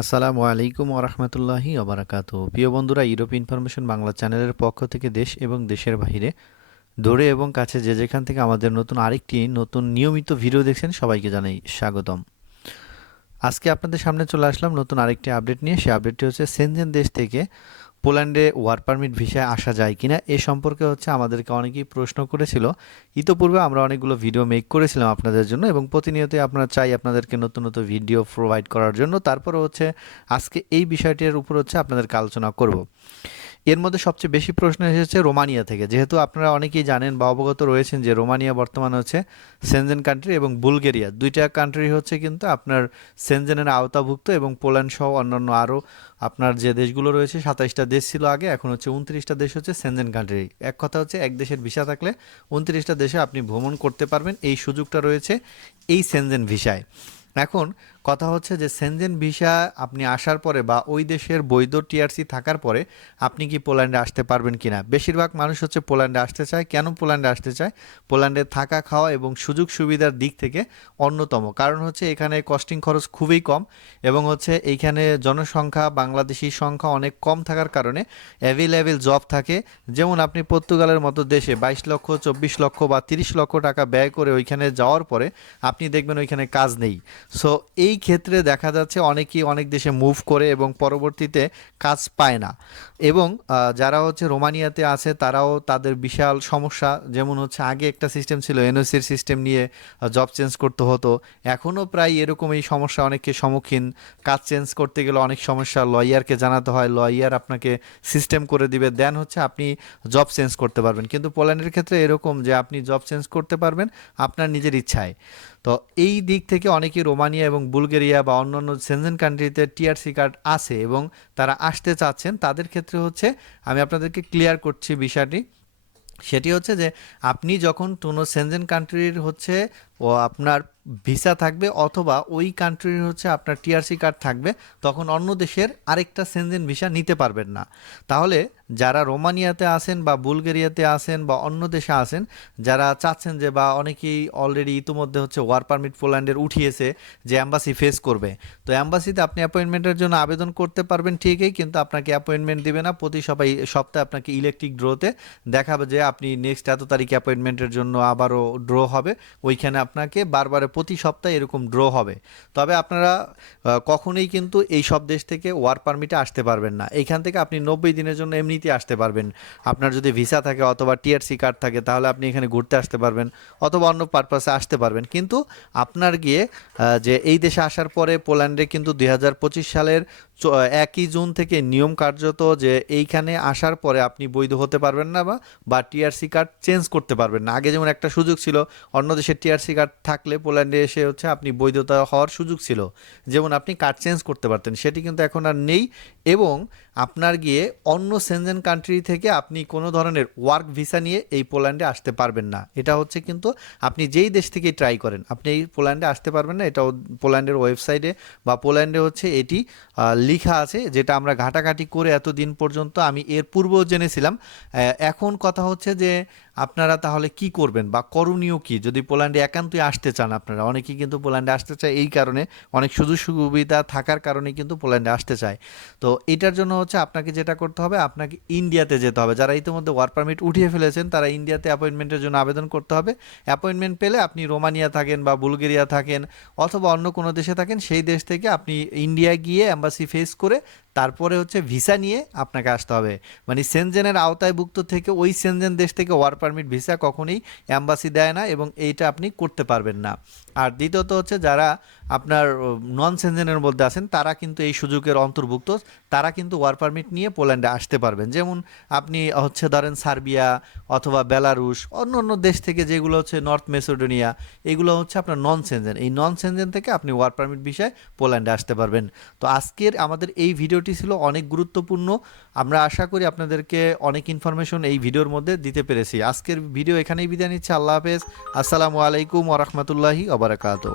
আসসালামু আলাইকুম ওরহমতুল্লাহি ওবরাকাতু। প্রিয় বন্ধুরা, ইউরোপ ইনফরমেশন বাংলা চ্যানেলের পক্ষ থেকে দেশ এবং দেশের বাইরে দূরে এবং কাছে যে যেখান থেকে আমাদের নতুন নিয়মিত ভিডিও দেখছেন সবাইকে জানাই স্বাগতম। আজকে আপনাদের সামনে চলে আসলাম নতুন আরেকটি আপডেট নিয়ে। সেই আপডেটটি হচ্ছে সেনজেন দেশ থেকে পোল্যান্ডে ওয়ার্ক পারমিট ভিসায় আসা যায় কিনা এ সম্পর্কে আমাদেরকে অনেকেই প্রশ্ন করেছিল। ইতোপূর্বে আমরা অনেকগুলো ভিডিও মেক করেছিলাম আপনাদের জন্য এবং প্রতিনিয়তই আপনারা চাই আপনাদেরকে নতুন নতুন ভিডিও প্রোভাইড করার জন্য। তারপরে আজকে এই বিষয়টির উপর আপনাদেরকে আলোচনা করব। এর মধ্যে সবচেয়ে বেশি প্রশ্ন এসেছে রোমানিয়া থেকে, যেহেতু আপনারা অনেকেই জানেন বা অবগত রয়েছেন যে রোমানিয়া বর্তমানে সেনজেন কান্ট্রি এবং বুলগেরিয়া দুইটা কান্ট্রি কিন্তু আপনার সেনজেনের আওতাভুক্ত এবং পোল্যান্ড সহ অন্যান্য আরও আপনার যে দেশগুলো রয়েছে 27টা দেশ ছিল আগে, এখন 29টা দেশ সেনজেন কান্ট্রি। এক কথা এক দেশের ভিসা থাকলে 29টা দেশে আপনি ভ্রমণ করতে পারবেন, এই সুযোগটা রয়েছে এই সেনজেন ভিসায়। এখন কথা যে সেনজেন ভিসা আপনি আসার পরে বা ওই দেশের বৈধ টিআরসি থাকার পরে আপনি কি পোল্যান্ডে আসতে পারবেন কিনা। বেশিরভাগ মানুষ পোল্যান্ডে আসতে চায়। কেন পোল্যান্ডে আসতে চায়? পোল্যান্ডে থাকা খাওয়া এবং সুযোগ সুবিধার দিক থেকে অন্যতম কারণ এখানে কস্টিং খরচ খুবই কম এবং এইখানে জনসংখ্যা বাংলাদেশি সংখ্যা অনেক কম থাকার কারণে অ্যাভেলেবেল জব থাকে। যেমন আপনি পর্তুগালের মতো দেশে 22 লক্ষ 24 লক্ষ বা 30 লক্ষ টাকা ব্যয় করে ওইখানে যাওয়ার পরে আপনি দেখবেন ওইখানে কাজ নেই। সো এই ক্ষেত্রে দেখা যাচ্ছে অনেকেই অনেক দেশে মুভ করে এবং পরবর্তীতে কাজ পায় না। এবং যারা রোমানিয়াতে আছে তারাও তাদের বিশাল সমস্যা, যেমন আগে একটা সিস্টেম ছিল এনওসির সিস্টেম নিয়ে জব চেঞ্জ করতে হতো। এখনও প্রায় এরকম এই সমস্যা অনেকের সম্মুখীন। কাজ চেঞ্জ করতে গেলে অনেক সমস্যা, লয়ারকে জানাতে হয়, লয়ার আপনাকে সিস্টেম করে দিবে, দেন আপনি জব চেঞ্জ করতে পারবেন। কিন্তু পোল্যান্ডের ক্ষেত্রে এরকম যে আপনি জব চেঞ্জ করতে পারবেন আপনার নিজের ইচ্ছায়। তো এই দিক থেকে অনেকেই রোমানিয়া এবং বুলগেরিয়া বা অন্যান্য সেনজেন কান্ট্রিতে টিআরসি কার্ড আছে এবং তারা আসতে চাচ্ছেন, তাদের ক্ষেত্রে আমি আপনাদেরকে ক্লিয়ার করছি বিষয়টি। সেটি যে আপনি যখন কোনো সেনজেন কান্ট্রির ও আপনার ভিসা থাকবে অথবা ওই কান্ট্রির আপনার টিআরসি কার্ড থাকবে, তখন অন্য দেশের আরেকটা সেনজেন ভিসা নিতে পারবেন না। তাহলে যারা রোমানিয়াতে আসেন বা বুলগেরিয়াতে আসেন বা অন্য দেশে আসেন, যারা চাচ্ছেন যে বা অনেকেই অলরেডি ইতিমধ্যে ওয়ার্ক পারমিট পোল্যান্ডের উঠিয়েছে যে অ্যাম্বাসি ফেস করবে, তো অ্যাম্বাসিতে আপনি অ্যাপয়েন্টমেন্টের জন্য আবেদন করতে পারবেন ঠিকই, কিন্তু আপনাকে অ্যাপয়েন্টমেন্ট দিবে না। প্রতি সপ্তাহে আপনাকে ইলেকট্রিক ড্রোতে দেখাবে যে আপনি নেক্সট এত তারিখে অ্যাপয়েন্টমেন্টের জন্য আবারও ড্র হবে, ওইখানে আপনাকে বারবারে প্রতি সপ্তাহে এরকম ড্র হবে। তবে আপনারা কখনোই কিন্তু এই সব দেশ থেকে ওয়ার্ক পারমিটে আসতে পারবেন না। এইখান থেকে আপনি 90 দিনের জন্য এমনিতে আসতে পারবেন। আপনার যদি ভিসা থাকে অথবা টিআরসি কার্ড থাকে তাহলে আপনি এখানে ঘুরতে আসতে পারবেন অথবা অন্য পারপাসে আসতে পারবেন। কিন্তু আপনার গিয়ে যে এই দেশে আসার পরে পোল্যান্ডে কিন্তু 2025 সালের 1 জুন থেকে নিয়ম কার্যত যে এইখানে আসার পরে আপনি বৈধ হতে পারবেন না বা টিআরসি কার্ড চেঞ্জ করতে পারবেন না। আগে যেমন একটা সুযোগ ছিল, অন্য দেশের টিআরসি কার্ড থাকলে পোল্যান্ডে এসে আপনি বৈধতা হওয়ার সুযোগ ছিল, যেমন আপনি কার্ড চেঞ্জ করতে পারতেন, সেটি কিন্তু এখন আর নেই। এবং আপনার গিয়ে অন্য সেনজেন কান্ট্রি থেকে আপনি কোনো ধরনের ওয়ার্ক ভিসা নিয়ে এই পোল্যান্ডে আসতে পারবেন না। এটা কিন্তু আপনি যেই দেশ থেকে ট্রাই করেন আপনি এই পোল্যান্ডে আসতে পারবেন না। এটাও পোল্যান্ডের ওয়েবসাইটে বা পোল্যান্ডে এটি লেখা আছে, যেটা আমরা ঘাটাঘাটি করে এতদিন পর্যন্ত আমি এর পূর্বেও জেনেছিলাম। এখন কথা যে আপনারা তাহলে কি করবেন বা করণীয় কি যদি পোল্যান্ডে একান্তই আসতে চান। আপনারা অনেকেই কিন্তু পোল্যান্ডে আসতে চায়, এই কারণে অনেক সুযোগ সুবিধা থাকার কারণে কিন্তু পোল্যান্ডে আসতে চায়। তো এটার জন্য আপনাকে যেটা করতে হবে, আপনাকে ইন্ডিয়াতে যেতে হবে। যারা ইতিমধ্যে ওয়ার্ক পারমিট উঠিয়ে ফেলেছেন তারা ইন্ডিয়াতে অ্যাপয়েন্টমেন্টের জন্য আবেদন করতে হবে। অ্যাপয়েন্টমেন্ট পেলে আপনি রোমানিয়া থাকেন বা বুলগেরিয়া থাকেন অথবা অন্য কোনো দেশে থাকেন, সেই দেশ থেকে আপনি ইন্ডিয়া গিয়ে অ্যাম্বাসি ফেস করে তারপরে ভিসা নিয়ে আপনাকে আসতে হবে। মানে সেনজেনের আওতায়ভুক্ত থেকে ওই সেনজেন দেশ থেকে ওয়ার্ক পারমিট ভিসা কখনোই অ্যাম্বাসি দেয় না এবং এইটা আপনি করতে পারবেন না। আর দ্বিতীয়ত যারা আপনার নন সেনজেনের মধ্যে আছেন তারা কিন্তু এই সুযোগের অন্তর্ভুক্ত, তারা কিন্তু ওয়ার্ক পারমিট নিয়ে পোল্যান্ডে আসতে পারবেন। যেমন আপনি ধরেন সার্বিয়া অথবা বেলারুশ, অন্য অন্য দেশ থেকে যেগুলো নর্থ মেসিডোনিয়া, এগুলো আপনার নন সেনজেন। এই নন সেনজেন থেকে আপনি ওয়ার্ক পারমিট বিষয়ে পোল্যান্ডে আসতে পারবেন। তো আজকের আমাদের এই ভিডিওটি ছিল অনেক গুরুত্বপূর্ণ। আমরা আশা করি আপনাদেরকে অনেক ইনফরমেশন এই ভিডিওর মধ্যে দিতে পেরেছি। আজকের ভিডিও এখানেই বিদায় নিচ্ছে। আল্লাহ হাফেজ। আসসালামু আলাইকুম ওয়া রাহমাতুল্লাহি ওয়া বারাকাতুহু।